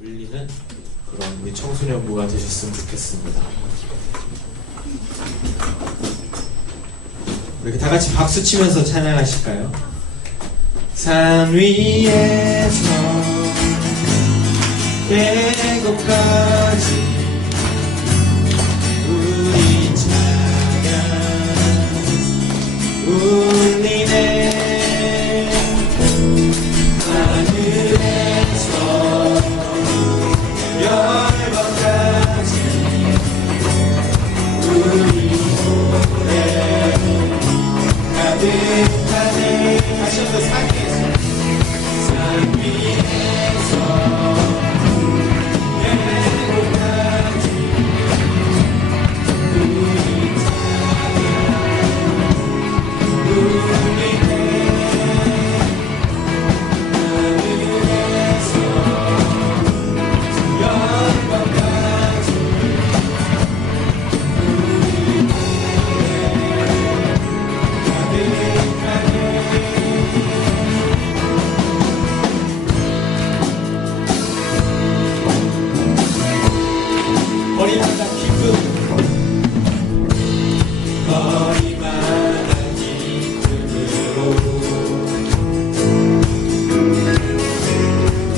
울리는 그런 우리 청소년부가 되셨으면 좋겠습니다. 이렇게 다 같이 박수 치면서 찬양하실까요? 산 위에서 계곡까지 우리 찬양 울리네. 하늘에서 열방까지 우리 노래 가득하네. 다시 한번 산 위에서 계곡까지 우리 찬양 울리네. 하늘에서 열방까지 우리 노래 가득하네. 거리마다 기쁨 거리마다 기쁨으로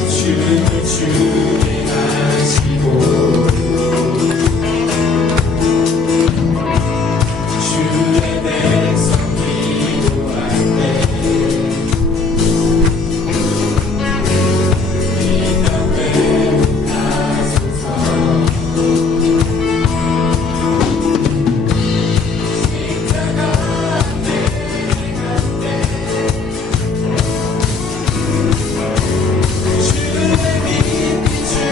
춤을 추게 하시고 주의 백성 기도할 때 이 땅에 가소서. 주의 빛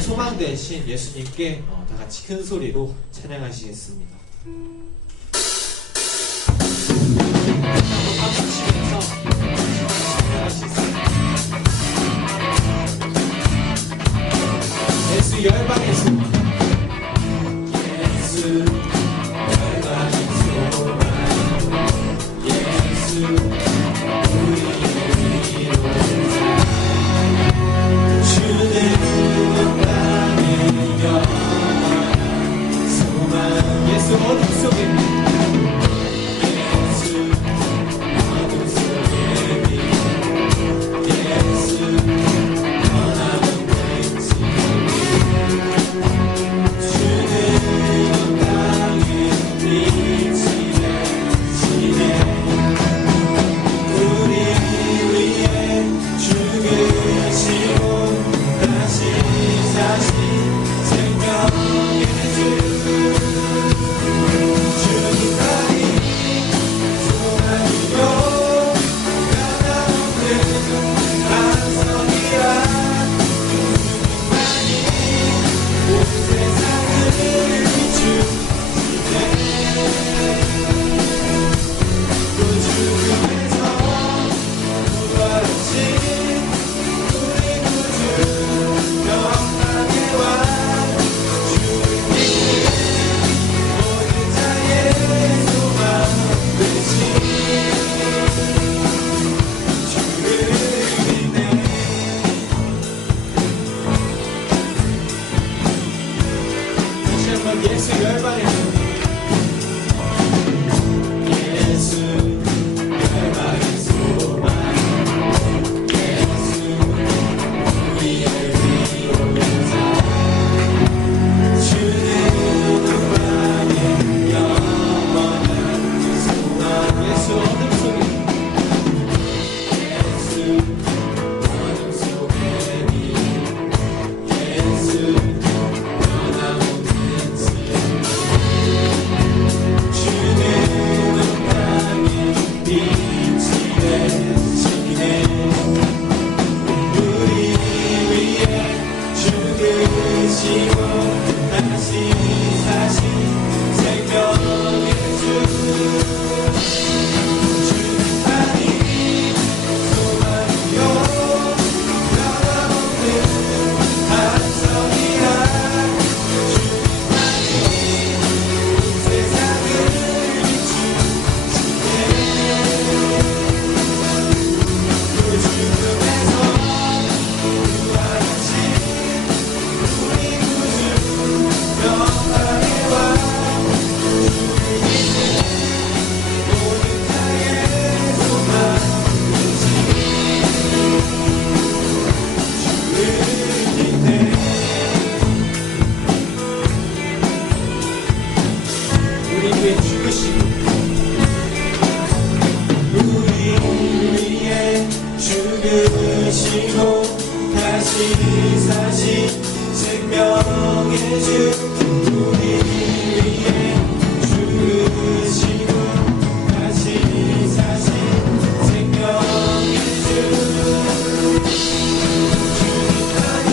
소망 되신 예수님께 다 같이 큰 소리로 찬양하시겠습니다. 한번 박수 치면서 찬양하시겠습니다. 예수 열방의 소망, 예수 열방의 소망, 예수 우리의 위로자, 주는 땅의 영원한 소망. 예수 어둠 속에 예수 어둠 속에 빛, 예수 떠나는 빛이 주는 땅의 빛이 되시네. 우리 위해 죽으시고 다시 사신 생명의 주, 주님만이 소망이요 변함없는 반석이라. 주님만이 온 세상을 비추시네. 또 죽음에서 부활하신 우리 구주 영광의 왕, 주님이 모든 자의 소망 되신 주를 믿네. 다시 한번 예수 열방의 예수 열방의 소망, 예수 우리의 위로자, 주는 밤의 영원한 소망. 예수 어둠 속에 예수 어둠 속에 빛, 예수 변함없는 진리, 주는 땅의 빛이 되시네. 우리 위해 죽으시고 다시 사신 생명의 주, 주님만이 소망이요 변함없는 반석이라. 주님만이 온 세상을 비추시네. 그 죽음에서 부활하신 우리 구주 영광의 왕, 주님이 모든 자의 소망 되신 주를 믿네. 우리 위해 죽으시고 우리 위해 죽으시고 다시 사신 생명의 주, 우리 위해 죽으시고 다시 사신 생명의 주, 주님만이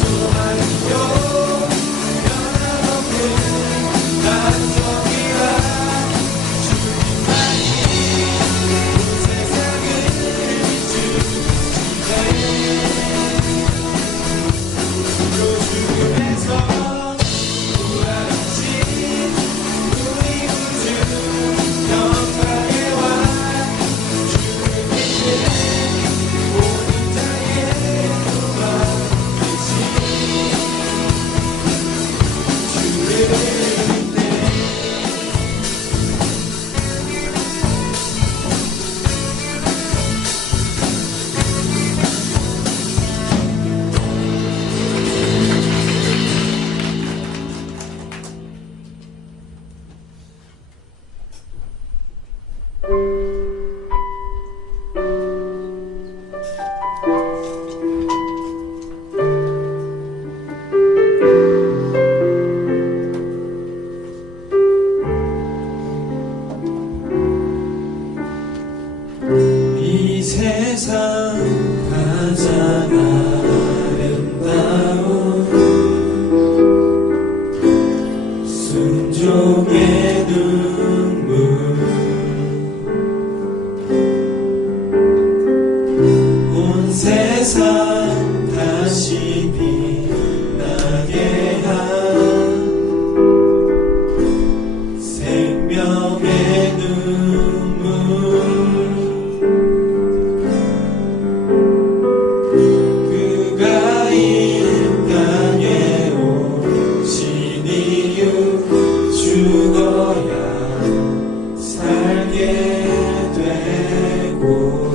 소망이요 변함없는 반석이라. 주님만이 온 세상을 비추시네. 또 죽음에서 부활하신 우리 구주 영광의 왕, 주를 믿는 모든 자의 소망 되신 주를 믿네. 이 세상 가장 아름다운 세상 다시 빛나게 한 생명의 눈물 그가 이 땅에 오신 이유 죽어야 살게 되고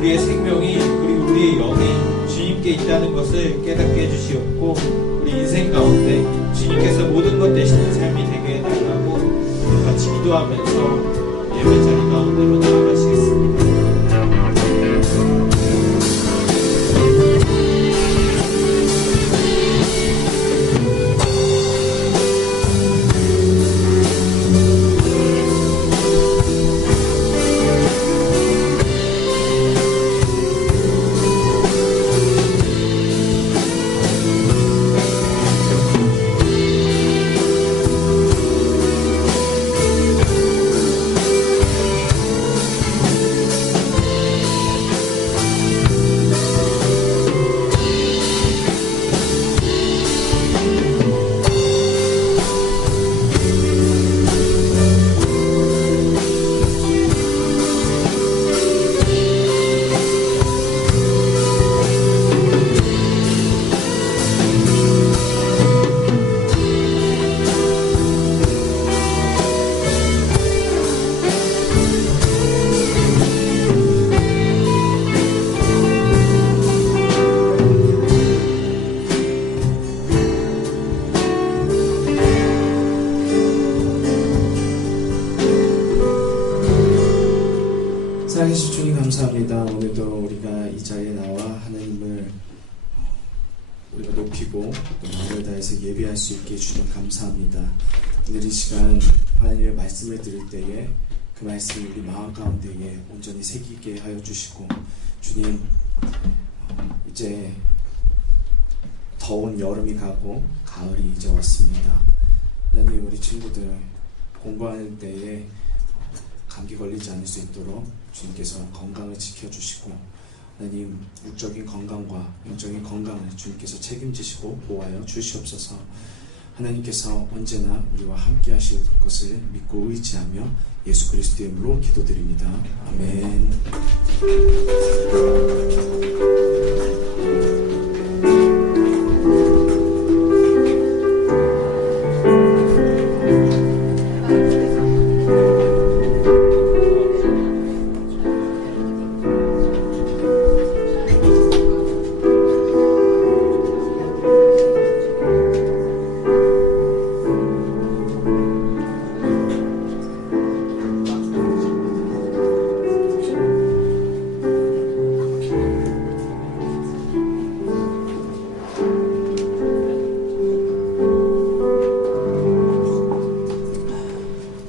우리의 생명이 그리고 우리의 영이 주님께 있다는 것을 깨닫게 해주시옵고 우리 인생 가운데 주님께서 모든 것 되시는 삶이 되게 해달라고 같이 기도하면서 예배 자리 가운데로 나아가시겠습니다. 살아계신 주님 감사합니다. 오늘도 우리가 이 자리에 나와 하나님을 우리가 높이고 또 마음을 다해서 예배할 수 있게 주님 감사합니다. 오늘 이 시간 하나님의 말씀을 들을 때에 그 말씀이 우리 마음 가운데에 온전히 새기게 하여 주시고, 주님 이제 더운 여름이 가고 가을이 이제 왔습니다. 하나님, 우리 친구들 공부하는 때에 감기 걸리지 않을 수 있도록 주님께서 건강을 지켜주시고, 하나님 육적인 건강과 영적인 건강을 주님께서 책임지시고 보호하여 주시옵소서. 하나님께서 언제나 우리와 함께 하실 것을 믿고 의지하며 예수 그리스도의 이름으로 기도드립니다. 아멘.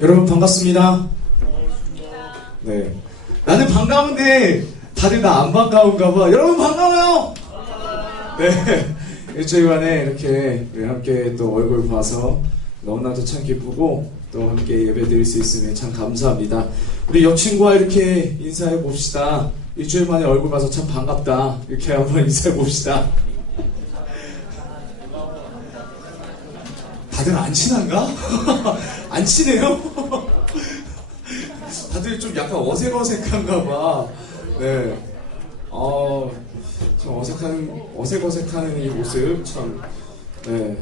여러분 반갑습니다. 네, 나는 반가운데 다들 나 안 반가운가 봐. 여러분 반가워요. 네, 일주일 만에 이렇게 함께 또 얼굴 봐서 너무나도 참 기쁘고 또 함께 예배 드릴 수 있으면 참 감사합니다. 우리 옆 친구와 이렇게 인사해 봅시다. 일주일 만에 얼굴 봐서 참 반갑다. 이렇게 한번 인사해 봅시다. 다들 안 친한가? 안 친해요? 다들 좀 약간 어색어색한가 봐. 네. 좀 어색어색하는 이 모습, 참. 네.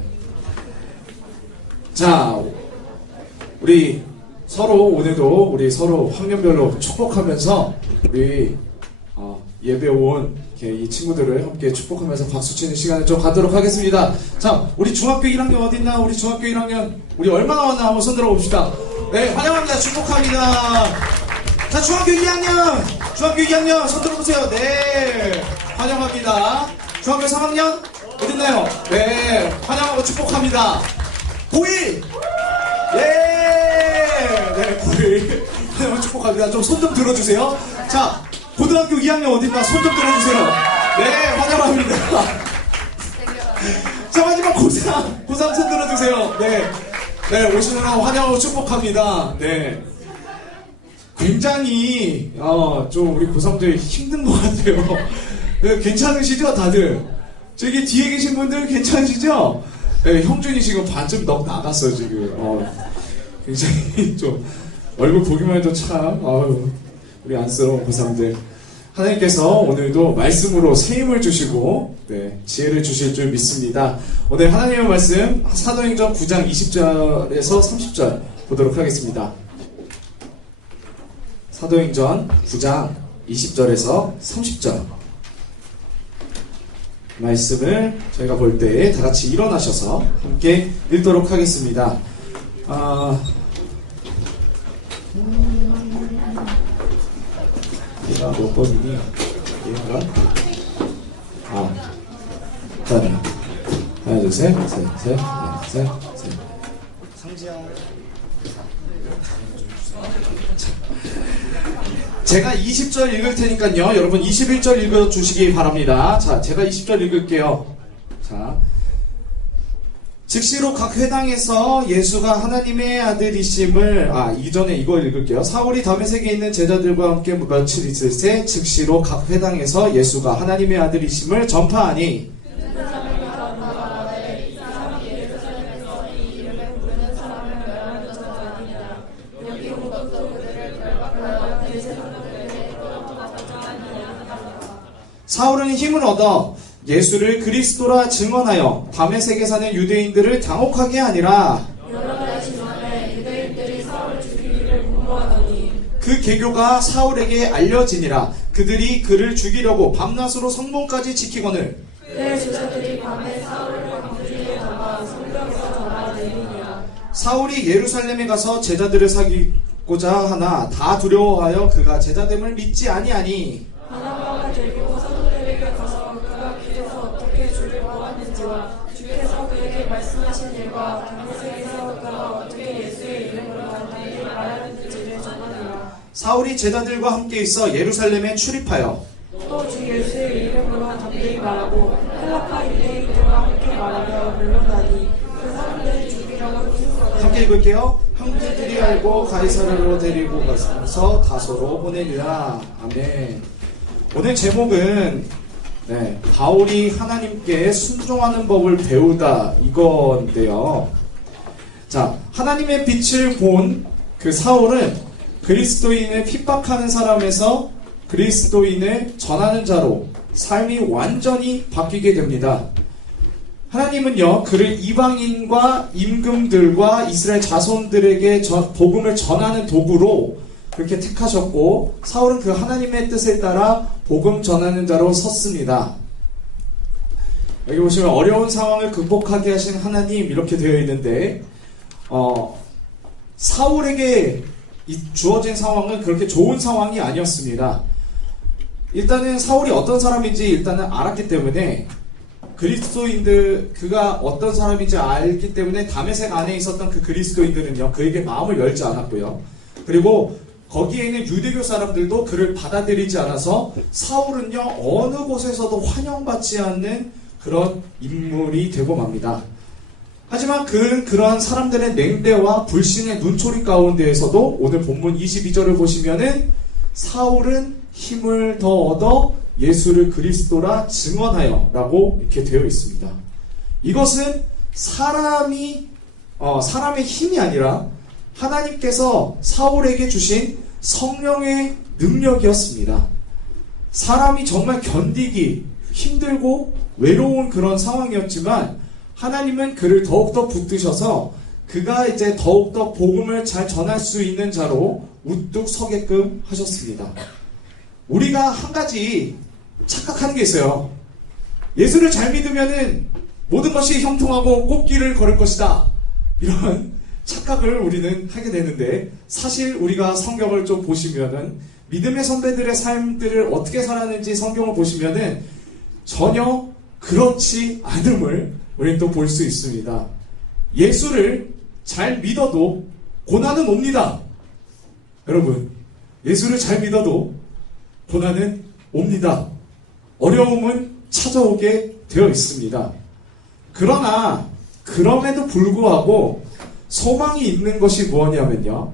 자, 우리 서로 오늘도 우리 서로 학년별로 축복하면서 우리 예배 온 이 친구들을 함께 축복하면서 박수 치는 시간을 좀 갖도록 하겠습니다. 자, 우리 중학교 1학년 어딨나? 우리 중학교 1학년 우리 얼마나 왔나 한번 손 들어봅시다. 네, 환영합니다. 축복합니다. 자, 중학교 2학년 손 들어보세요. 네, 환영합니다. 중학교 3학년 어딨나요? 네, 환영하고 축복합니다. 고1 네, 고1 환영하고 축복합니다. 좀 손 좀 들어주세요. 자, 고등학교 2학년 어딨나? 손 좀 들어주세요. 네, 환영합니다. 자, 마지막 고3 손 들어주세요. 네, 오시는 날 환영하고 축복합니다. 네. 굉장히, 좀 우리 고3들 힘든 것 같아요. 네, 괜찮으시죠, 다들? 저기 뒤에 계신 분들 괜찮으시죠? 네, 형준이 지금 반쯤 넉 나갔어, 지금. 굉장히 좀, 얼굴 보기만 해도 참, 우리 안쓰러운 고3들. 하나님께서 오늘도 말씀으로 새 힘을 주시고 지혜를 주실 줄 믿습니다. 오늘 하나님의 말씀 사도행전 9장 20절에서 30절 보도록 하겠습니다. 사도행전 9장 20절에서 30절 말씀을 저희가 볼 때 다 같이 일어나셔서 함께 읽도록 하겠습니다. 얘가 몇 번이니? 얘가? 하나, 둘, 셋. 상지야. 제가 20절 읽을 테니까요. 여러분 21절 읽어주시기 바랍니다. 자, 제가 20절 읽을게요. 자. 즉시로 각 회당에서 예수가 하나님의 아들이심을 이전에 이걸 읽을게요. 사울이 다메섹에 있는 제자들과 함께 며칠 있을 새 즉시로 각 회당에서 예수가 하나님의 아들이심을 전파하니 사울은 힘을 얻어 예수를 그리스도라 증언하여 다메섹에 사는 유대인들을 당혹하게 하니라. 여러 달 지만에 유대인들이 사울을 죽이기를 공모하더니 그 계교가 사울에게 알려지니라. 그들이 그를 죽이려고 밤낮으로 성문까지 지키거늘 그의 제자들이 밤에 사울을 광주리에 담아 성벽에서 잡아내리니라. 사울이 예루살렘에 가서 제자들을 사귀고 하나 다 두려워하여 그가 제자됨을 믿지 아니하니 바나바가 데리고 사도들에게 가서 그가 길에서 어떻게 주를 보았는지와 주께서 그에게 말씀하신 일과 다메섹에서 그가 어떻게 예수의 이름으로 담대히 말하는지를 전하니라. 사울이 제자들과 함께 있어 예루살렘에 출입하여 또 주 예수의 이름으로 담대히 말하고 헬라파 유대인들과 함께 말하며 물러나니 그 사람들이 죽이려고 힘쓰거든. 함께 읽을게요. 형제들이 알고 가이사르로 데리고 가서 다소로 보내니라. 아멘. 오늘 제목은 바울이 하나님께 순종하는 법을 배우다 이건데요. 자, 하나님의 빛을 본 그 사울은 그리스도인을 핍박하는 사람에서 그리스도인을 전하는 자로 삶이 완전히 바뀌게 됩니다. 하나님은요, 그를 이방인과 임금들과 이스라엘 자손들에게 복음을 전하는 도구로 그렇게 택하셨고, 사울은 그 하나님의 뜻에 따라 복음 전하는 자로 섰습니다. 여기 보시면 어려운 상황을 극복하게 하신 하나님 이렇게 되어 있는데, 사울에게 주어진 상황은 그렇게 좋은 상황이 아니었습니다. 일단은 사울이 어떤 사람인지 일단은 알았기 때문에 그리스도인들, 그가 어떤 사람인지 알기 때문에 다메섹 안에 있었던 그 그리스도인들은요, 그에게 마음을 열지 않았고요. 그리고 거기에 있는 유대교 사람들도 그를 받아들이지 않아서 사울은요, 어느 곳에서도 환영받지 않는 그런 인물이 되고 맙니다. 하지만 그러한 사람들의 냉대와 불신의 눈초리 가운데에서도 오늘 본문 22절을 보시면은 사울은 힘을 더 얻어 예수를 그리스도라 증언하여 라고 이렇게 되어 있습니다. 이것은 사람의 힘이 아니라 하나님께서 사울에게 주신 성령의 능력이었습니다. 사람이 정말 견디기 힘들고 외로운 그런 상황이었지만 하나님은 그를 더욱더 붙드셔서 그가 이제 더욱더 복음을 잘 전할 수 있는 자로 우뚝 서게끔 하셨습니다. 우리가 한 가지 착각하는 게 있어요. 예수를 잘 믿으면은 모든 것이 형통하고 꽃길을 걸을 것이다. 이런 착각을 우리는 하게 되는데, 사실 우리가 성경을 좀 보시면은 믿음의 선배들의 삶들을 어떻게 살았는지 성경을 보시면은 전혀 그렇지 않음을 우리는 또 볼 수 있습니다. 예수를 잘 믿어도 고난은 옵니다. 여러분, 예수를 잘 믿어도 고난은 옵니다. 어려움은 찾아오게 되어 있습니다. 그러나 그럼에도 불구하고 소망이 있는 것이 무엇이냐면요,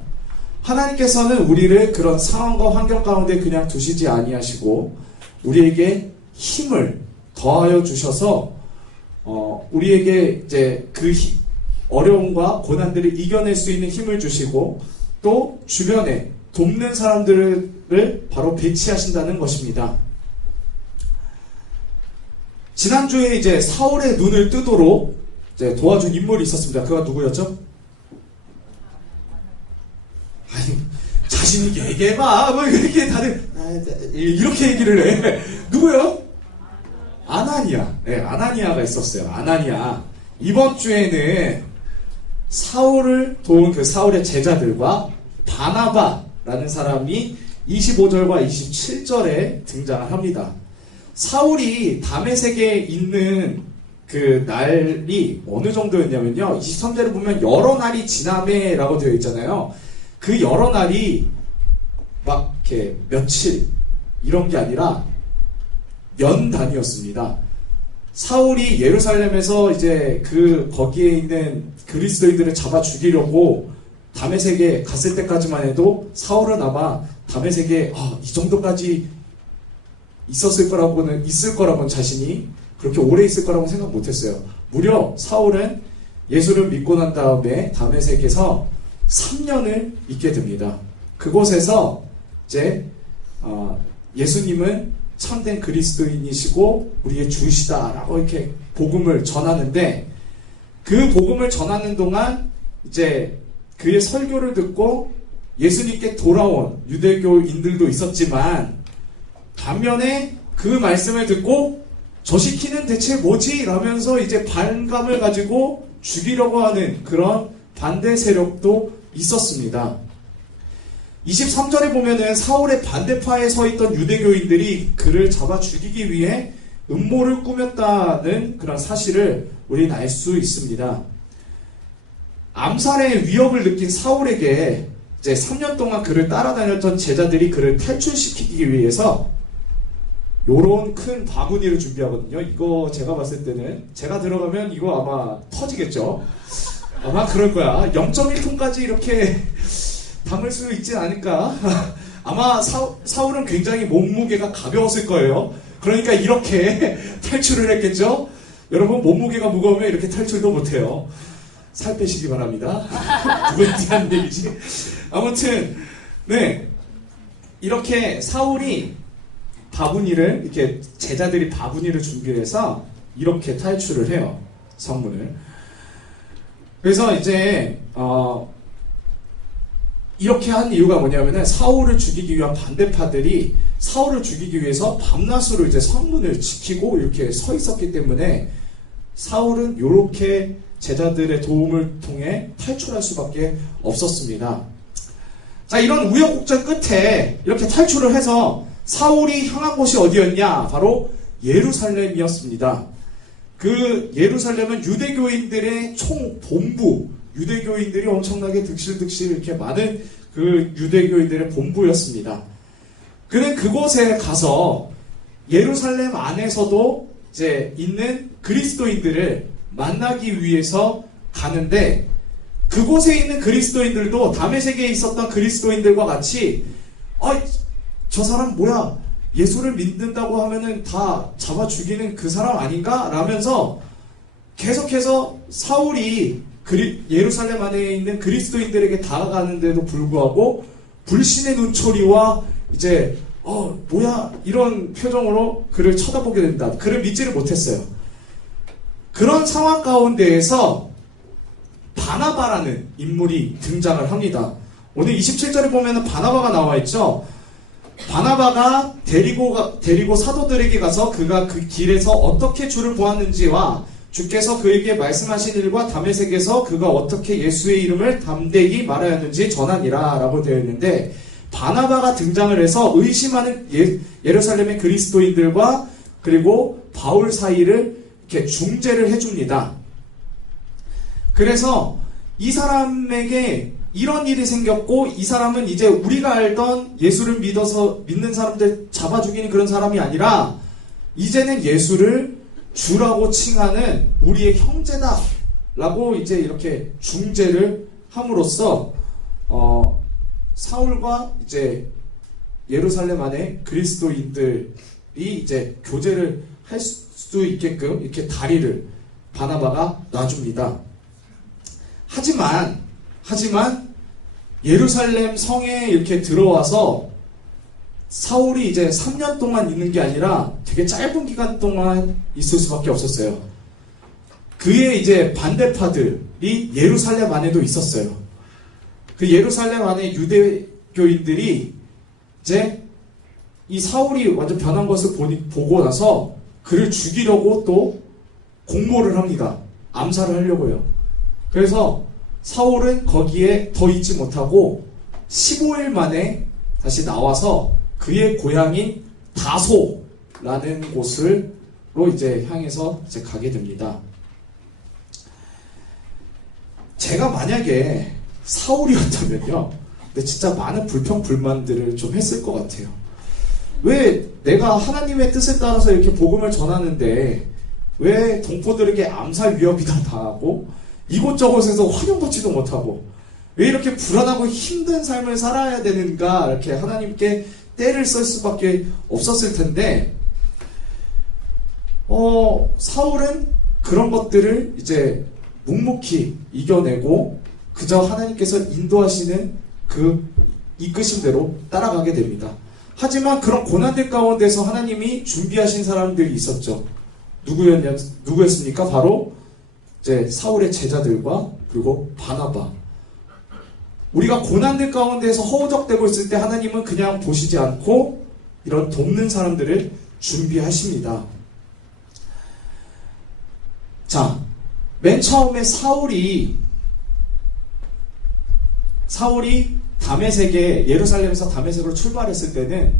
하나님께서는 우리를 그런 상황과 환경 가운데 그냥 두시지 아니하시고 우리에게 힘을 더하여 주셔서 우리에게 이제 그 어려움과 고난들을 이겨낼 수 있는 힘을 주시고 또 주변에 돕는 사람들을 바로 배치하신다는 것입니다. 지난주에 이제 사울의 눈을 뜨도록 이제 도와준 인물이 있었습니다. 그가 누구였죠? 아니, 자신있게 얘기해봐. 뭐 이렇게 다들 이렇게 얘기를 해. 누구요? 아나니아. 네, 아나니아가 있었어요. 아나니아. 이번 주에는 사울을 도운 그 사울의 제자들과 바나바라는 사람이 25절과 27절에 등장을 합니다. 사울이 다메섹에 있는 그 날이 어느 정도였냐면요, 23절에 보면 여러 날이 지나매라고 되어 있잖아요. 그 여러 날이 막 이렇게 며칠 이런 게 아니라 연 단위였습니다. 사울이 예루살렘에서 이제 거기에 있는 그리스도인들을 잡아 죽이려고 다메섹에 갔을 때까지만 해도 사울은 아마 다메섹에 이 정도까지 있을 거라고는 자신이 그렇게 오래 있을 거라고 생각 못했어요. 무려 사울은 예수를 믿고 난 다음에 다메섹에서 3년을 있게 됩니다. 그곳에서 이제 예수님은 참된 그리스도인이시고 우리의 주시다라고 이렇게 복음을 전하는데, 그 복음을 전하는 동안 이제 그의 설교를 듣고 예수님께 돌아온 유대교인들도 있었지만, 반면에 그 말씀을 듣고 저 시키는 대체 뭐지? 라면서 이제 반감을 가지고 죽이려고 하는 그런 반대 세력도 있었습니다. 23절에 보면은 사울의 반대파에 서 있던 유대교인들이 그를 잡아 죽이기 위해 음모를 꾸몄다는 그런 사실을 우리는 알 수 있습니다. 암살의 위협을 느낀 사울에게 이제 3년 동안 그를 따라다녔던 제자들이 그를 탈출시키기 위해서 요런 큰 바구니를 준비하거든요. 이거 제가 봤을 때는 제가 들어가면 이거 아마 터지겠죠. 아마 그럴 거야. 0.1톤까지 이렇게 담을 수 있지 않을까. 아마 사울은 굉장히 몸무게가 가벼웠을 거예요. 그러니까 이렇게 탈출을 했겠죠. 여러분, 몸무게가 무거우면 이렇게 탈출도 못해요. 살 빼시기 바랍니다. 누구한테 한 얘기지? 아무튼 네, 이렇게 사울이 바구니를, 이렇게 제자들이 바구니를 준비해서 이렇게 탈출을 해요, 성문을. 그래서 이제 이렇게 한 이유가 뭐냐면은 사울을 죽이기 위한 반대파들이 사울을 죽이기 위해서 밤낮으로 이제 성문을 지키고 이렇게 서 있었기 때문에 사울은 이렇게 제자들의 도움을 통해 탈출할 수밖에 없었습니다. 자, 이런 우여곡절 끝에 이렇게 탈출을 해서 사울이 향한 곳이 어디였냐? 바로 예루살렘이었습니다. 그 예루살렘은 유대교인들의 총 본부, 유대교인들이 엄청나게 득실득실 이렇게 많은 그 유대교인들의 본부였습니다. 그는 그곳에 가서 예루살렘 안에서도 이제 있는 그리스도인들을 만나기 위해서 가는데, 그곳에 있는 그리스도인들도 다메섹에 있었던 그리스도인들과 같이 저 사람 뭐야, 예수를 믿는다고 하면은 다 잡아 죽이는 그 사람 아닌가? 라면서 계속해서 사울이 예루살렘 안에 있는 그리스도인들에게 다가가는데도 불구하고 불신의 눈초리와 이제 뭐야, 이런 표정으로 그를 쳐다보게 된다. 그를 믿지를 못했어요. 그런 상황 가운데에서 바나바라는 인물이 등장을 합니다. 오늘 27절에 보면 바나바가 나와 있죠. 바나바가 데리고 사도들에게 가서 그가 그 길에서 어떻게 주를 보았는지와 주께서 그에게 말씀하신 일과 다메섹에서 그가 어떻게 예수의 이름을 담대히 말하였는지 전하니라 라고 되어 있는데, 바나바가 등장을 해서 의심하는 예루살렘의 그리스도인들과 그리고 바울 사이를 이렇게 중재를 해줍니다. 그래서 이 사람에게 이런 일이 생겼고, 이 사람은 이제 우리가 알던 예수를 믿는 사람들 잡아 죽이는 그런 사람이 아니라 이제는 예수를 주라고 칭하는 우리의 형제다 라고 이제 이렇게 중재를 함으로써 사울과 이제 예루살렘 안에 그리스도인들이 이제 교제를 할 수 있게끔 이렇게 다리를 바나바가 놔줍니다. 하지만 예루살렘 성에 이렇게 들어와서 사울이 이제 3년 동안 있는 게 아니라 되게 짧은 기간 동안 있을 수밖에 없었어요. 그의 이제 반대파들이 예루살렘 안에도 있었어요. 그 예루살렘 안에 유대교인들이 이제 이 사울이 완전 변한 것을 보고 나서 그를 죽이려고 또 공모를 합니다. 암살을 하려고요. 그래서 사울은 거기에 더 있지 못하고 15일 만에 다시 나와서 그의 고향인 다소라는 곳으로 이제 향해서 이제 가게 됩니다. 제가 만약에 사울이었다면요, 근데 진짜 많은 불평불만들을 좀 했을 것 같아요. 왜 내가 하나님의 뜻에 따라서 이렇게 복음을 전하는데 왜 동포들에게 암살 위협이 다 당하고 이곳저곳에서 환영받지도 못하고 왜 이렇게 불안하고 힘든 삶을 살아야 되는가, 이렇게 하나님께 떼를 쓸 수밖에 없었을 텐데, 사울은 그런 것들을 이제 묵묵히 이겨내고 그저 하나님께서 인도하시는 그 이끄심대로 따라가게 됩니다. 하지만 그런 고난들 가운데서 하나님이 준비하신 사람들이 있었죠. 누구였습니까? 바로 이제 사울의 제자들과 그리고 바나바. 우리가 고난들 가운데서 허우적대고 있을 때 하나님은 그냥 보시지 않고 이런 돕는 사람들을 준비하십니다. 자, 맨 처음에 사울이 다메섹에 예루살렘에서 다메섹으로 출발했을 때는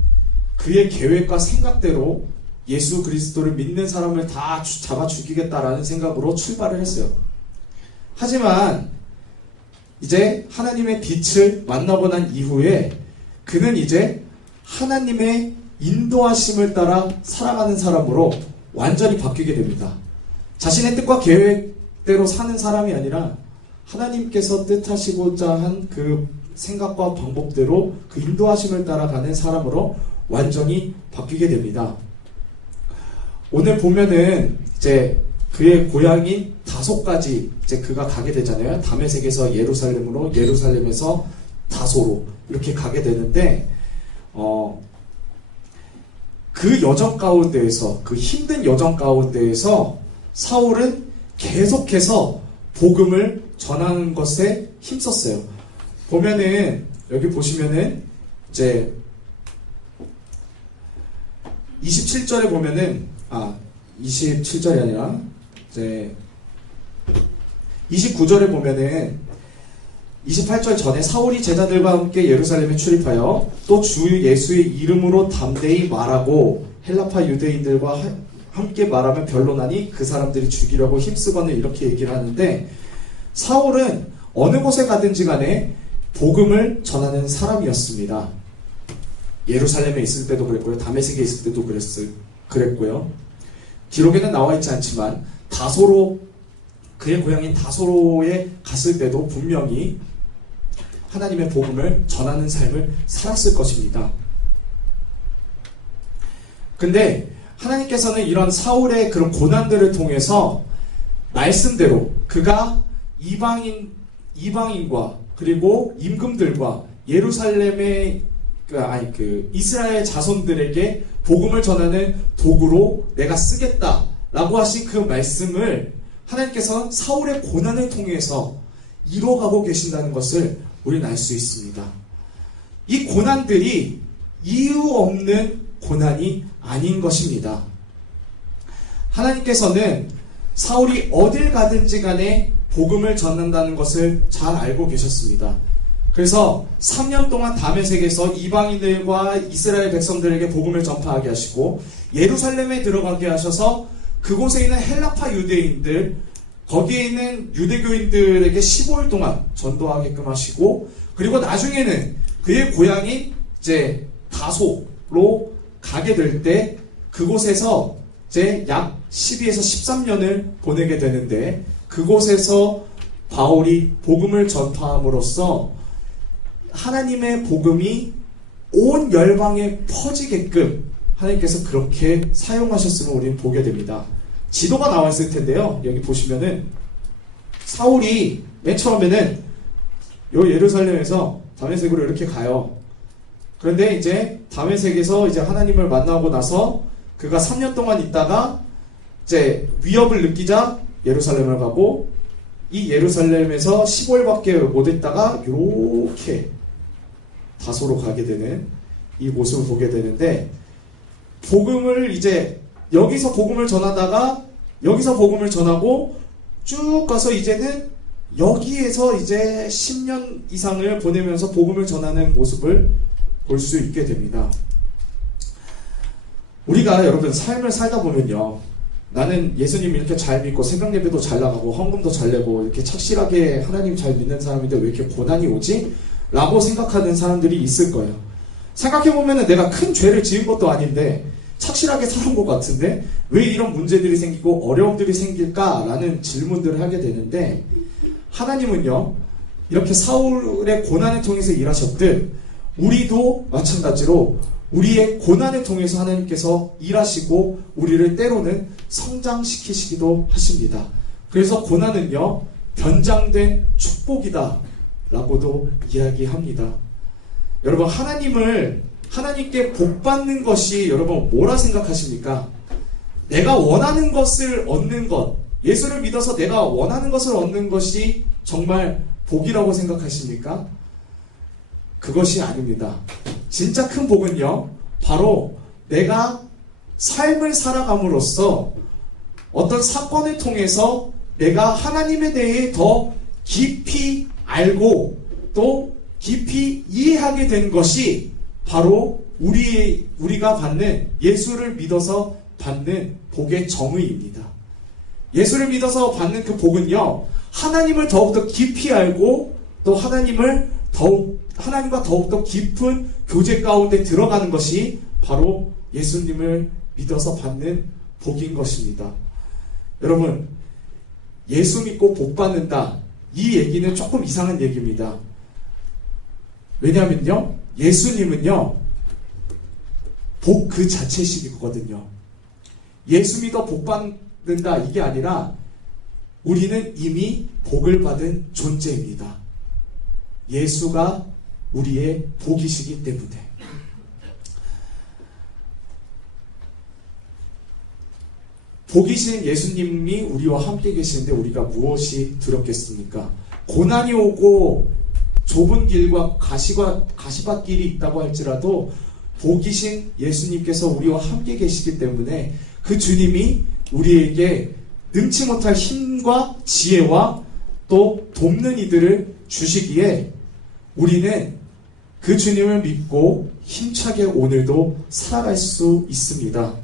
그의 계획과 생각대로 예수 그리스도를 믿는 사람을 다 잡아 죽이겠다라는 생각으로 출발을 했어요. 하지만 이제 하나님의 빛을 만나고 난 이후에 그는 이제 하나님의 인도하심을 따라 살아가는 사람으로 완전히 바뀌게 됩니다. 자신의 뜻과 계획대로 사는 사람이 아니라 하나님께서 뜻하시고자 한 그 생각과 방법대로 그 인도하심을 따라가는 사람으로 완전히 바뀌게 됩니다. 오늘 보면은 이제 그의 고향인 다소까지 이제 그가 가게 되잖아요. 다메섹에서 예루살렘으로, 예루살렘에서 다소로 이렇게 가게 되는데 그 여정 가운데에서, 그 힘든 여정 가운데에서 사울은 계속해서 복음을 전하는 것에 힘썼어요. 보면은 여기 보시면은 이제 27절에 보면은 27절이 아니라 이제 29절에 보면은 28절 전에 사울이 제자들과 함께 예루살렘에 출입하여 또 주 예수의 이름으로 담대히 말하고 헬라파 유대인들과 함께 말하면 변론하니 그 사람들이 죽이려고 힘쓰거늘 이렇게 얘기를 하는데, 사울은 어느 곳에 가든지 간에 복음을 전하는 사람이었습니다. 예루살렘에 있을 때도 그랬고요, 다메섹에 있을 때도 그랬고요. 기록에는 나와 있지 않지만 다소로, 그의 고향인 다소로에 갔을 때도 분명히 하나님의 복음을 전하는 삶을 살았을 것입니다. 근데 하나님께서는 이런 사울의 그런 고난들을 통해서 말씀대로 그가 이방인과 그리고 임금들과 예루살렘의 이스라엘 자손들에게 복음을 전하는 도구로 내가 쓰겠다라고 하신 그 말씀을 하나님께서 사울의 고난을 통해서 이루어가고 계신다는 것을 우리는 알 수 있습니다. 이 고난들이 이유 없는 고난이 아닌 것입니다. 하나님께서는 사울이 어딜 가든지 간에 복음을 전한다는 것을 잘 알고 계셨습니다. 그래서 3년 동안 다메섹에서 이방인들과 이스라엘 백성들에게 복음을 전파하게 하시고, 예루살렘에 들어가게 하셔서 그곳에 있는 헬라파 유대인들, 거기에 있는 유대교인들에게 15일 동안 전도하게끔 하시고, 그리고 나중에는 그의 고향인 이제 다소로 가게 될 때 그곳에서 이제 약 12에서 13년을 보내게 되는데, 그곳에서 바울이 복음을 전파함으로써 하나님의 복음이 온 열방에 퍼지게끔 하나님께서 그렇게 사용하셨음을 우리는 보게 됩니다. 지도가 나와 있을 텐데요. 여기 보시면은 사울이 맨 처음에는 요 예루살렘에서 다메섹으로 이렇게 가요. 그런데 이제 다메섹에서 이제 하나님을 만나고 나서 그가 3년 동안 있다가 이제 위협을 느끼자 예루살렘을 가고, 이 예루살렘에서 15일밖에 못 있다가 이렇게 다소로 가게 되는 이 모습을 보게 되는데, 복음을 이제 여기서 복음을 전하다가 여기서 복음을 전하고 쭉 가서 이제는 여기에서 이제 10년 이상을 보내면서 복음을 전하는 모습을 볼 수 있게 됩니다. 우리가 여러분 삶을 살다 보면요, 나는 예수님 이렇게 잘 믿고 새벽 예배도 잘 나가고 헌금도 잘 내고 이렇게 착실하게 하나님 잘 믿는 사람인데 왜 이렇게 고난이 오지? 라고 생각하는 사람들이 있을 거예요. 생각해보면 내가 큰 죄를 지은 것도 아닌데 착실하게 살은 것 같은데 왜 이런 문제들이 생기고 어려움들이 생길까라는 질문들을 하게 되는데, 하나님은요 이렇게 사울의 고난을 통해서 일하셨듯 우리도 마찬가지로 우리의 고난을 통해서 하나님께서 일하시고 우리를 때로는 성장시키시기도 하십니다. 그래서 고난은요 변장된 축복이다 라고도 이야기합니다. 여러분, 하나님께 복 받는 것이 여러분 뭐라 생각하십니까? 내가 원하는 것을 얻는 것, 예수를 믿어서 내가 원하는 것을 얻는 것이 정말 복이라고 생각하십니까? 그것이 아닙니다. 진짜 큰 복은요 바로 내가 삶을 살아감으로써 어떤 사건을 통해서 내가 하나님에 대해 더 깊이 알고 또 깊이 이해하게 된 것이 바로 우리가 받는, 예수를 믿어서 받는 복의 정의입니다. 예수를 믿어서 받는 그 복은요, 하나님을 더욱더 깊이 알고 또 하나님과 더욱더 깊은 교제 가운데 들어가는 것이 바로 예수님을 믿어서 받는 복인 것입니다. 여러분, 예수 믿고 복 받는다, 이 얘기는 조금 이상한 얘기입니다. 왜냐하면요, 예수님은요, 복 그 자체시거든요. 예수 믿어 복 받는다, 이게 아니라 우리는 이미 복을 받은 존재입니다. 예수가 우리의 복이시기 때문에. 복이신 예수님이 우리와 함께 계시는데 우리가 무엇이 두렵겠습니까? 고난이 오고 좁은 길과 가시밭길이 있다고 할지라도 복이신 예수님께서 우리와 함께 계시기 때문에 그 주님이 우리에게 능치 못할 힘과 지혜와 또 돕는 이들을 주시기에 우리는 그 주님을 믿고 힘차게 오늘도 살아갈 수 있습니다.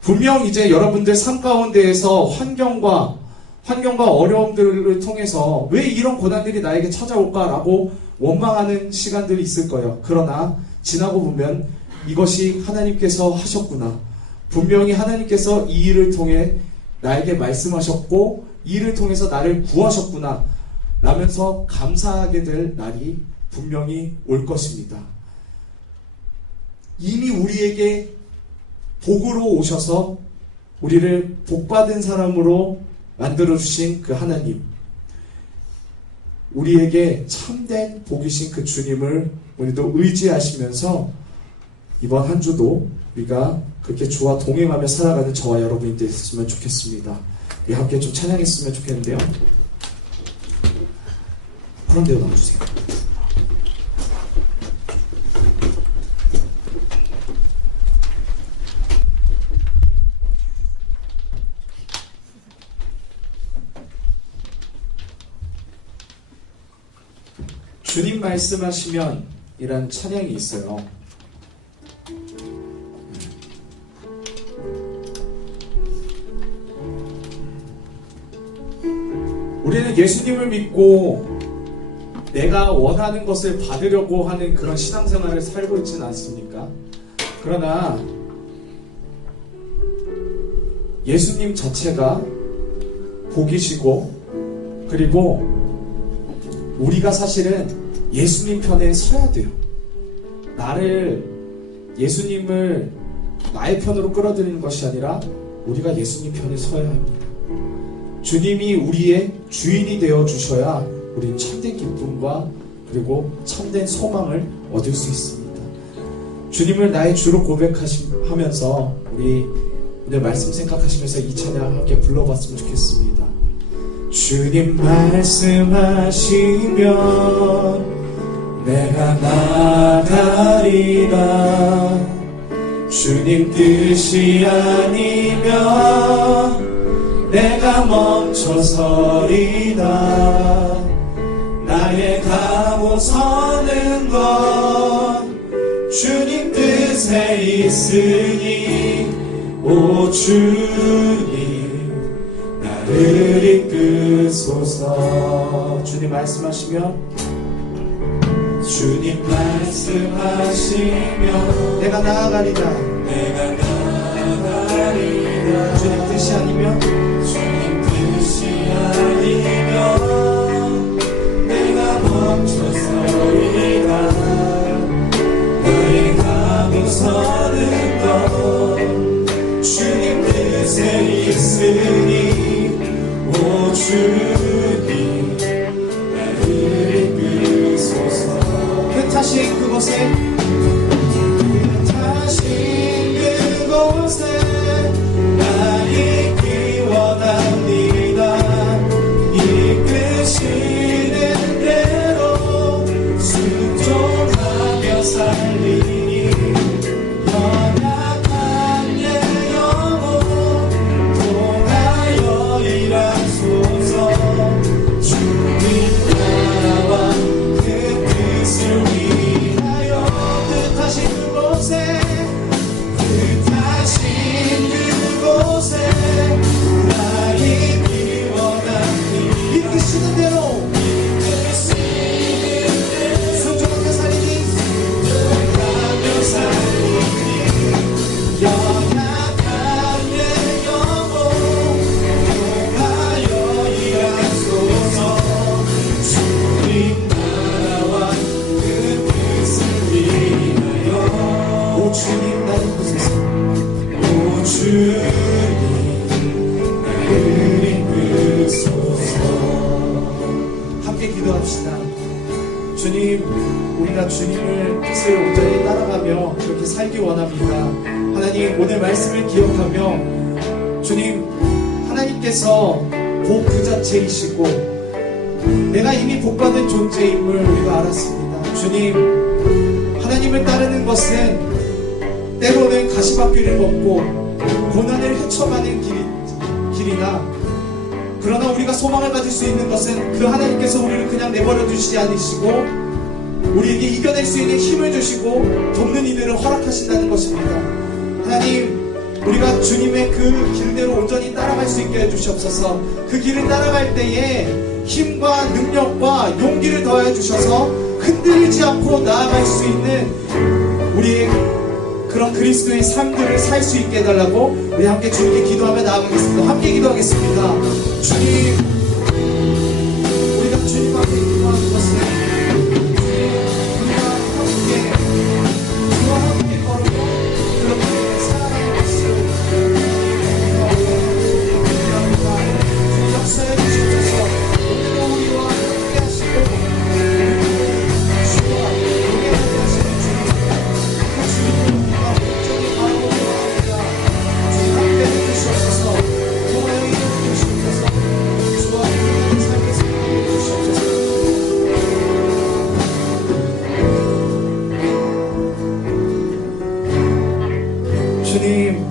분명 이제 여러분들 삶 가운데에서 환경과 어려움들을 통해서 왜 이런 고난들이 나에게 찾아올까라고 원망하는 시간들이 있을 거예요. 그러나 지나고 보면 이것이 하나님께서 하셨구나. 분명히 하나님께서 이 일을 통해 나에게 말씀하셨고 이 일을 통해서 나를 구하셨구나 라면서 감사하게 될 날이 분명히 올 것입니다. 이미 우리에게 복으로 오셔서 우리를 복받은 사람으로 만들어주신 그 하나님, 우리에게 참된 복이신 그 주님을 우리도 의지하시면서 이번 한 주도 우리가 그렇게 주와 동행하며 살아가는 저와 여러분이 됐으면 좋겠습니다. 우리 함께 좀 찬양했으면 좋겠는데요. 파란 데로 나와주세요. 주님 말씀하시면 이란 찬양이 있어요. 우리는 예수님을 믿고 내가 원하는 것을 받으려고 하는 그런 신앙생활을 살고 있지는 않습니까? 그러나 예수님 자체가 복이시고 그리고 우리가 사실은 예수님 편에 서야 돼요. 예수님을 나의 편으로 끌어들이는 것이 아니라 우리가 예수님 편에 서야 합니다. 주님이 우리의 주인이 되어 주셔야 우리는 참된 기쁨과 그리고 참된 소망을 얻을 수 있습니다. 주님을 나의 주로 고백하면서 우리 오늘 말씀 생각하시면서 이 찬양 함께 불러봤으면 좋겠습니다. 주님 말씀하시면 내가 나가리라. 주님 뜻이 아니면 내가 멈춰서리다. 나의 가고 서는 건 주님 뜻에 있으니 오 주님 나를 이끄소서. 주님 말씀하시면 내가 나아가리라. 주님 뜻이 아니면 내가 멈춰서리라. 나의 가고 서는 것 주님 뜻에 있으니 오 주님 나를 이끄소서. 뜻하신 그곳에 나 있기 원합니다. 이끄시는 대로 순종하며 살리니 연약한 내 영혼 통하여 일하소서. 주님 나라와 그 뜻을 그곳에 뜻하신 그곳에 나의 피워나니 이끄시는 대로 순종하며 살리니 연약한 내 영혼 용하여 일하소서 주님 나라와 그 뜻을 위하여 오 주님 나를 부으소서 오 주님 나를 부으소서 함께 기도합시다. 주님, 우리가 주님을 뜻을 온전히 따라가며 그렇게 살기 원합니다. 하나님, 오늘 말씀을 기억하며 주님, 하나님께서 복 그 자체이시고 내가 이미 복받은 존재임을 우리가 알았습니다. 주님, 하나님을 따르는 것은 때로는 가시밭길을 걷고 고난을 헤쳐가는 길이나 그러나 우리가 소망을 가질 수 있는 것은 그 하나님께서 우리를 그냥 내버려 두시지 않으시고 우리에게 이겨낼 수 있는 힘을 주시고 돕는 이들을 허락하신다는 것입니다. 하나님, 우리가 주님의 그 길대로 온전히 따라갈 수 있게 해주시옵소서. 그 길을 따라갈 때에 힘과 능력과 용기를 더해 주셔서 흔들리지 않고 나아갈 수 있는 우리의 그런 그리스도의 삶들을 살 수 있게 해달라고 우리 함께 주님께 기도하며 나아가겠습니다. 함께 기도하겠습니다. 주님, 우리가 주님 앞에 기도하는 것은 우리가 함께 주와 함께 걸고 그렇게 살아가는 것을 주님 역사해 주시옵소서. 오늘도 우리와 함께 하시고 주와 함께 하시는 주님, 그 주님을 우리가 온전히 바라보며 합니다. 주님 함께 해주시옵소서. 통하여 이루어 주시옵소서. 주와 함께 삶에서 이루어 주시옵소서. 주님,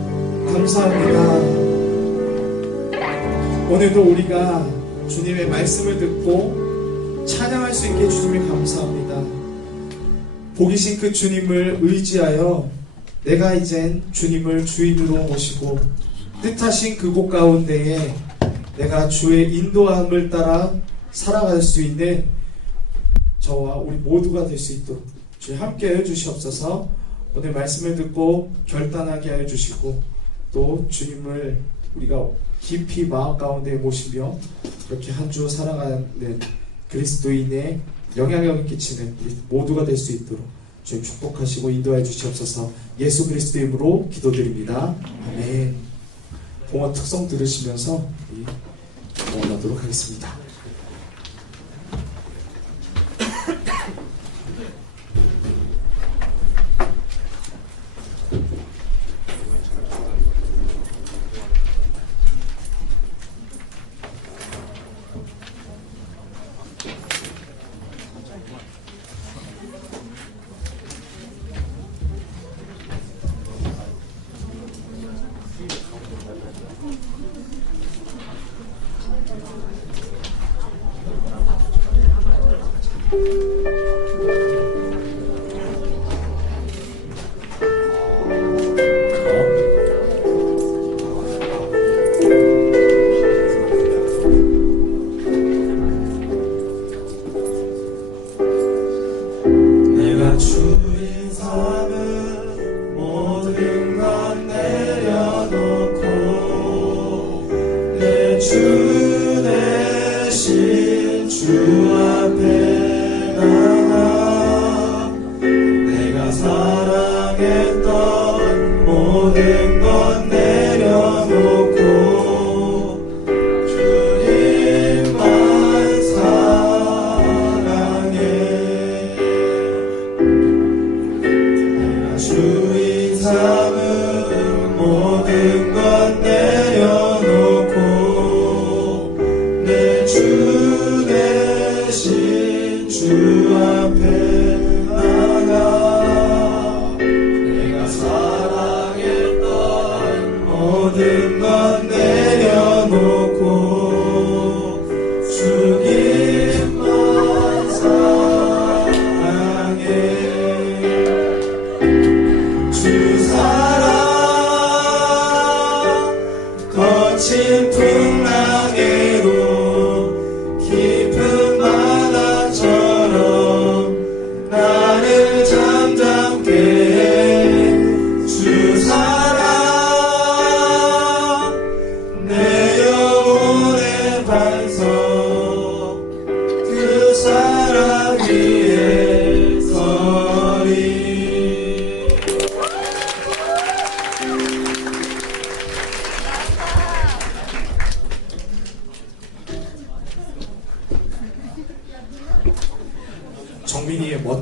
감사합니다. 오늘도 우리가 주님의 말씀을 듣고 찬양할 수 있게 주님을 감사합니다. 복이신 그 주님을 의지하여 내가 이젠 주님을 주인으로 모시고 뜻하신 그곳 가운데에 내가 주의 인도함을 따라 살아갈 수 있는 저와 우리 모두가 될 수 있도록 주님 함께 해주시옵소서. 오늘 말씀을 듣고 결단하게 하여 주시고 또 주님을 우리가 깊이 마음 가운데 모시며 그렇게 한 주 살아가는 그리스도인의 영향력을 끼치는 우리 모두가 될 수 있도록 주님 축복하시고 인도하여 주시옵소서. 예수 그리스도의 이름으로 기도드립니다. 아멘. 봉헌 특성 들으시면서 봉헌하도록 하겠습니다.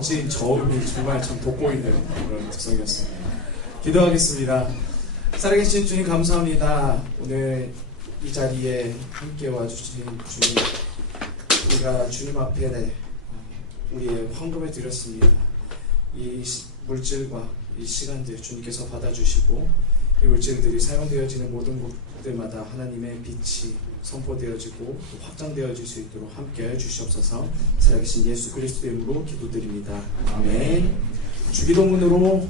멋진 저음이 정말 참 돋보이는 그런 특성이었습니다. 기도하겠습니다. 살아계신 주님 감사합니다. 오늘 이 자리에 함께 와주신 주님, 우리가 주님 앞에 우리의 헌금을 드렸습니다. 이 물질과 이 시간들 주님께서 받아주시고 이 물질들이 사용되어지는 모든 곳들마다 하나님의 빛이 선포되어지고 확장되어질 수 있도록 함께하여 주시옵소서. 살아계신 예수 그리스도 이름으로 기도드립니다. 아멘. 주기도문으로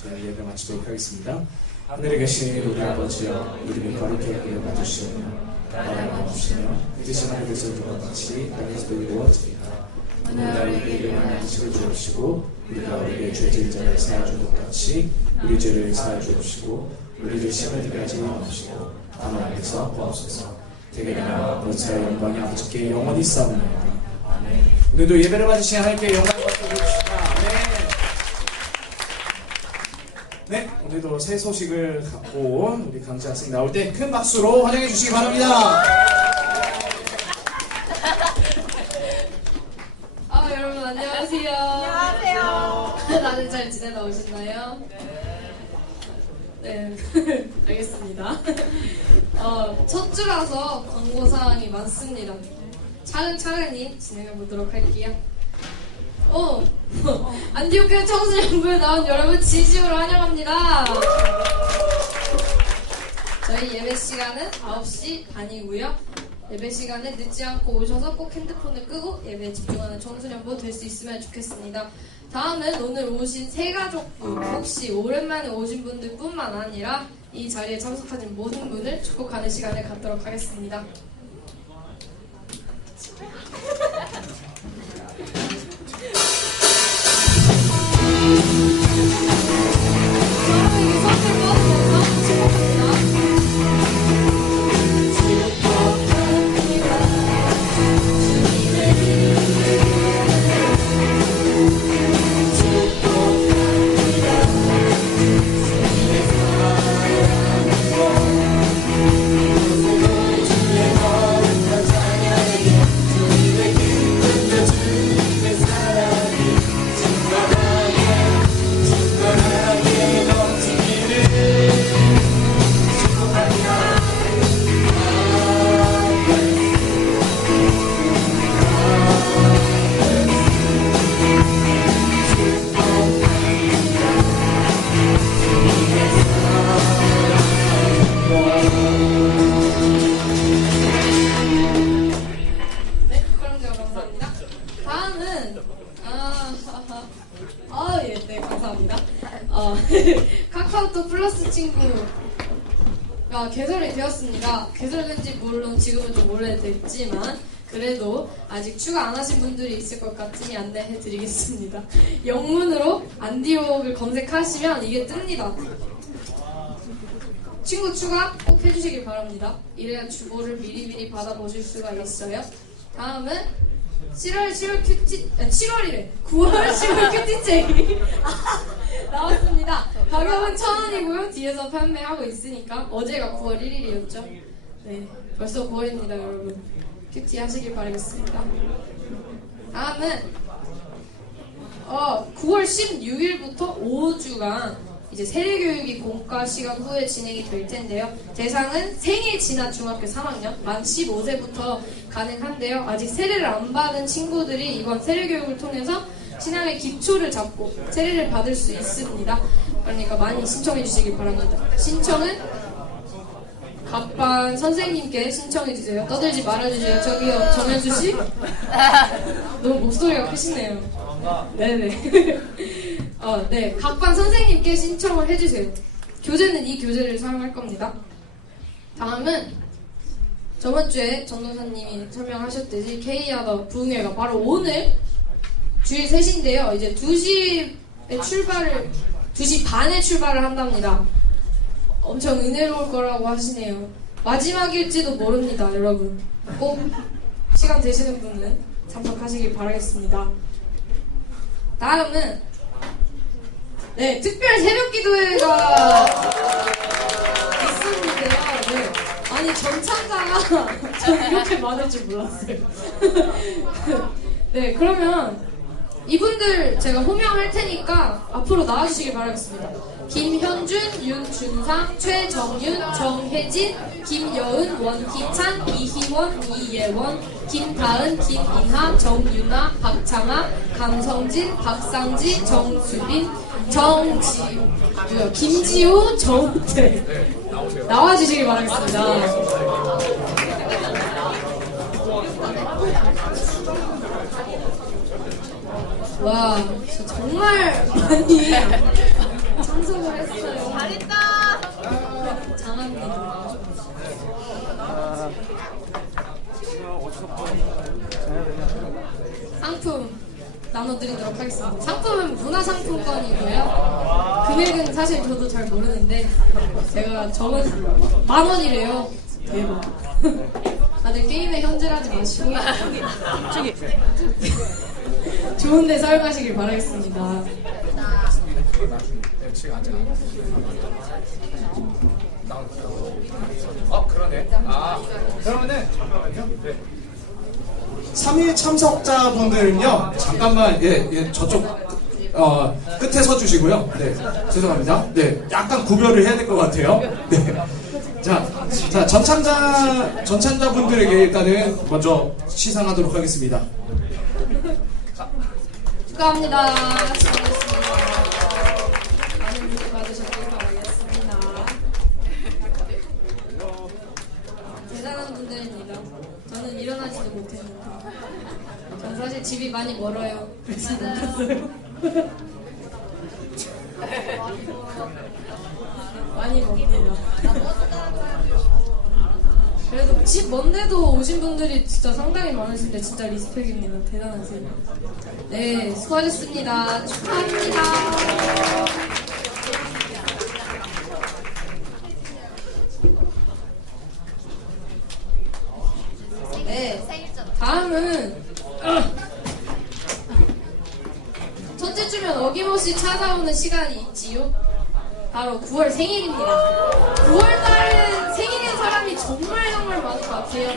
저희 예배 마치도록 하겠습니다. 하늘에 계신 우리 아버지여, 이름이 거룩히 여겨주시오며 나라가 주시며 뜻이 하늘에서 이루어 같이 땅에서도 이루어지리라. 오늘 우리에게 일용할 양식을 주옵시고 우리가 우리에게 죄질 자를 사하여 준 것 같이 우리 죄를 사하여 주옵시고 우리를 시험에 들게 하지 마옵시고 다만 앞에서 구하옵소서. 대개나 권세와 영광이 아버지께 영원히 싸우나이다. 오늘도 예배를 받으신 하나님께 영광을 받아주십시다. 네, 오늘도 새 소식을 갖고 온 우리 강지 학생 나올 때 큰 박수로 환영해 주시기 바랍니다. 여러분 안녕하세요. 안녕하세요. 다들 잘 지내다 오셨나요? 네, 알겠습니다. 첫 주라서 광고사항이 많습니다. 차근차근히 진행해 보도록 할게요. 안디옥교회 청소년부에 나온 여러분 진심으로 환영합니다. 저희 예배 시간은 9시 반이고요. 예배 시간에 늦지 않고 오셔서 꼭 핸드폰을 끄고 예배에 집중하는 청소년부 될 수 있으면 좋겠습니다. 다음은 오늘 오신 새가족부, 혹시 오랜만에 오신 분들 뿐만 아니라 이 자리에 참석하신 모든 분을 축복하는 시간을 갖도록 하겠습니다. 서로에게 선물 모아주면서 축복합니다. 카카오톡 플러스 친구가 개설이 되었습니다. 개설된지 물론 지금은 좀 오래됐지만 그래도 아직 추가 안 하신 분들이 있을 것 같으니 안내해 드리겠습니다. 영문으로 안디옥을 검색하시면 이게 뜹니다. 친구 추가 꼭 해주시길 바랍니다. 이래야 주보를 미리미리 받아보실 수가 있어요. 다음은 7월이래. 9월 10월 큐티체이 나왔습니다. 가격은 1,000원이고요. 뒤에서 판매하고 있으니까 어제가 9월 1일이었죠. 네, 벌써 9월입니다, 여러분. 큐티 하시길 바라겠습니다. 다음은 9월 16일부터 5주간 이제 세례교육이 공과 시간 후에 진행이 될 텐데요. 대상은 생일 지난 중학교 3학년 만 15세부터 가능한데요. 아직 세례를 안 받은 친구들이 이번 세례교육을 통해서 신앙의 기초를 잡고 세례를 받을 수 있습니다. 그러니까 많이 신청해 주시기 바랍니다. 신청은 갑반 선생님께 신청해 주세요. 떠들지 말아주세요. 저기요, 정현수 씨. 너무 목소리가 크시네요. 네네. 네, 각반 선생님께 신청을 해주세요. 교재는 이 교재를 사용할 겁니다. 다음은 저번주에 전도사님이 설명하셨듯이 K야더 부흥회가 바로 오늘 주일 3시인데요. 이제 2시 반에 출발을 한답니다. 엄청 은혜로울 거라고 하시네요. 마지막일지도 모릅니다, 여러분. 꼭 시간 되시는 분은 참석하시길 바라겠습니다. 다음은 네, 특별 새벽 기도회가 있었는데요. 네. 아니, 전참자가 전 이렇게 많을 줄 몰랐어요. 네, 그러면 이분들 제가 호명할 테니까 앞으로 나와주시길 바라겠습니다. 김현준, 윤준상, 최정윤, 정혜진, 김여은, 원희찬, 이희원, 이예원, 김다은, 김인하, 정유나, 박창아, 강성진, 박상지, 정수빈, 김지호, 정태 나와주시길 바라겠습니다. 와, 정말 많이 참석을 했어요. 잘했다. 장합니다. 상품 나눠드리도록 하겠습니다. 상품은 문화상품권이고요. 금액은 사실 저도 잘 모르는데 제가 적은 10,000원이래요. 대박. 다들 게임에 현질하지 마시고 좋은 데 사용하시길 바라겠습니다. 그러네. 그러면은 잠깐만요. 네. 3일 참석자분들은요, 잠깐만, 저쪽, 끝에 서 주시고요. 네, 죄송합니다. 네, 약간 구별을 해야 될 것 같아요. 네. 자, 전참자분들에게 일단은 먼저 시상하도록 하겠습니다. 축하합니다. 수고하셨습니다. 많은 분들 받으셨길 바라겠습니다. 대단한 분들입니다. 저는 일어나지도 못했는데. 전 사실 집이 많이 멀어요. 그래서 못 갔어요. 많이 멉니다. 그래도 집 먼데도 오신 분들이 진짜 상당히 많으신데 진짜 리스펙입니다. 대단하세요. 네, 수고하셨습니다. 축하합니다. 네, 다음은 첫째 주면 어김없이 찾아오는 시간이 있지요. 바로 9월 생일입니다. 9월달은 생일인 사람이 정말 많은 것 같아요.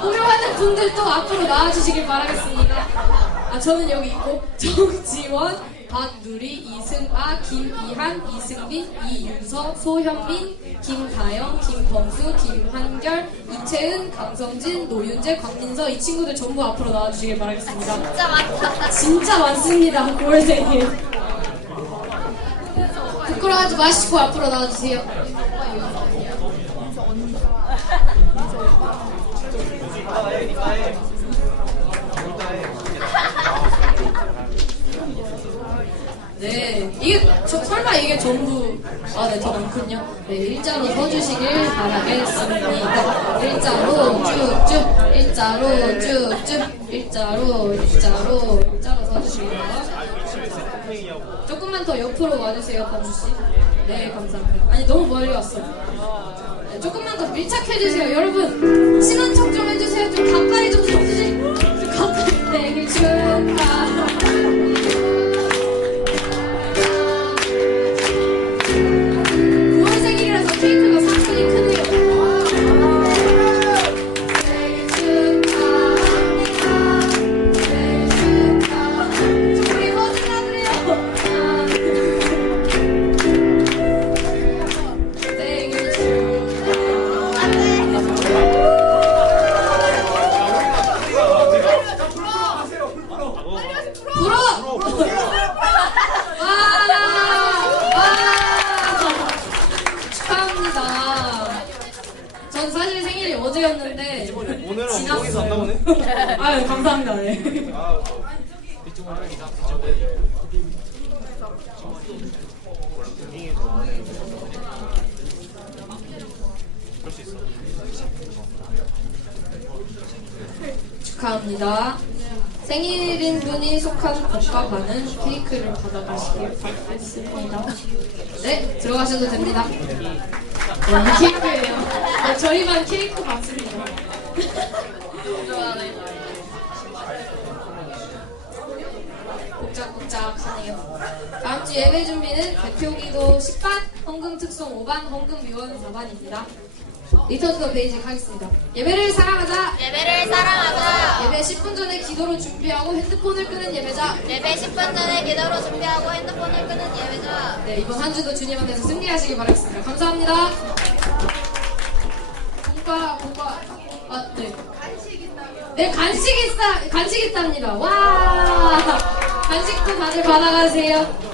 고려하는 분들도 앞으로 나와주시길 바라겠습니다. 저는 여기 있고 정지원, 박누리, 이승아, 김이한, 이승빈, 이윤서, 소현민, 김다영, 김범수, 김한결, 이채은, 강성진, 노윤재, 광민서 이 친구들 전부 앞으로 나와주시길 바라겠습니다. 진짜 많다. 진짜 많습니다. 9월 생일. 부끄러워하지 마시고 앞으로 나와주세요. 네, 설마 이게 전부, 네, 더 많군요. 네, 일자로 서주시길 바라겠습니다. 일자로 서주시고요. 조금만 더 옆으로 와주세요, 범수씨. 네, 감사합니다. 아니, 너무 멀리 왔어요. 네, 조금만 더 밀착해주세요. 여러분, 친한 척 좀 해주세요. 좀 가까이 좀 서주세요. 좀 가까이. 생일 축하. 9월 생일이라서 케이크가 상당히 크네요. 생일 축하합니다. 생일 축하합니다. 좀 우리 꺼질라 그래요. 생일 불어! 축하합니다. 전 사실 생일이 어제였는데 오늘은 지났어요. 거기서 안 나오네. 아유, 감사합니다. 네. 축하합니다. 생일인 분이 속한 곳과 가는 케이크를 받아가시길 바라겠습니다. 네, 들어가셔도 됩니다. 이 케이크예요. 네, 저희만 케이크 받습니다. 복작복작하네요. 다음 주 예배 준비는 대표기도 10반, 헌금 특송 5반, 헌금 위원 4반입니다. 리턴 투 더 베이직 하겠습니다. 예배를 사랑하자. 예배를 사랑하자. 예배 10분 전에 기도로 준비하고 핸드폰을 끄는 예배자. 예배 10분 전에 기도로 준비하고 핸드폰을 끄는 예배자. 네, 이번 한 주도 주님 안에서 승리하시길 바라겠습니다. 감사합니다. 네. 네, 간식 있답니다. 와, 간식도 다들 받아가세요.